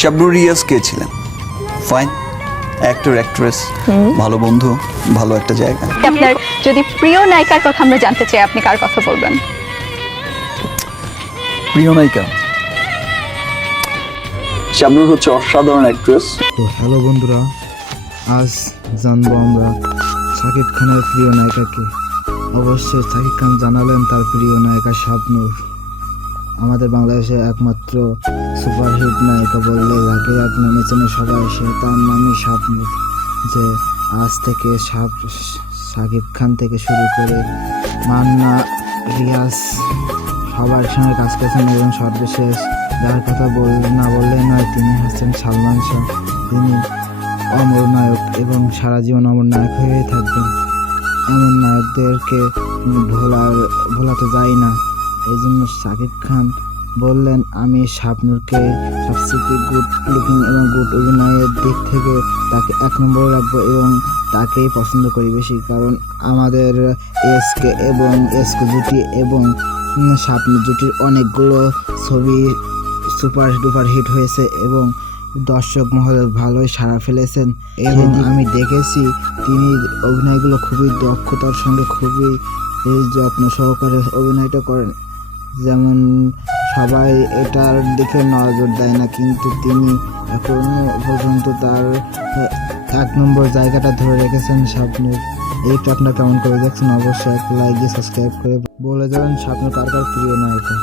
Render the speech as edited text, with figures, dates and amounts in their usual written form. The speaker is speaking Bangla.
শাবনূর রিয়াজ কে ছিলেন? ফাইন অ্যাক্টর অ্যাক্ট্রেস, ভালো বন্ধু, ভালো একটা জায়গা। আপনার যদি প্রিয় নায়িকার কথা আমরা জানতে চাই, আপনি কার কথা বলবেন? প্রিয় নায়িকা শাবনূর হচ্ছে অসাধারণ অ্যাক্ট্রেস। তো হ্যালো বন্ধুরা, আজ জানবো আমরা শাকিব খানের প্রিয় নায়িকাকে। অবশ্যই শাকিব খান জানালেন তার প্রিয় নায়িকা শাবনূর। আমাদের বাংলাদেশে একমাত্র সুপারহিট নায়িকা বললে যাকে এক নামে চেনে সবাই, সে তার নামই শাবনূর। যে আজ থেকে শাকিব খান থেকে শুরু করে মান্না, রিয়াজ সবার সঙ্গে কাজ করেছেন এবং সর্বশেষ যার কথা না বললে নয় তিনি হচ্ছেন সালমান শাহ। তিনি অমর নায়ক এবং সারা জীবন অমর নায়ক হয়ে থাকবেন। এমন নায়কদেরকে ভোলাতে যাই না। এই জন্য শাকিব খান বললেন, আমি শাবনূরকে সবচেয়ে গুড লুকিং এবং গুড অভিনয়ের দিক থেকে তাকে 1 নম্বরে রাখবো এবং তাকেই পছন্দ করি বেশি। কারণ আমাদের এসকে এবং এসকে জুটি এবং শাবনূর জুটির অনেকগুলো ছবি সুপার ডুপার হিট হয়েছে এবং দর্শক মহলে ভালোই সাড়া ফেলেছেন। এবং আমি দেখেছি তিনি অভিনয়গুলো খুবই দক্ষতার সঙ্গে খুবই যত্ন সহকারে অভিনয়টা করেন। যেমন সবাই এটার দিকে নজর দেয় না, কিন্তু তিনি এখনো পর্যন্ত তার 1 নম্বর জায়গাটা ধরে রেখেছেন শাবনূর। এইটা আপনার কেমন করে দেখছেন? অবশ্যই একটা লাইক দিয়ে সাবস্ক্রাইব করে বলে যাবেন শাবনূর কার কার প্রিয় নায়িকা।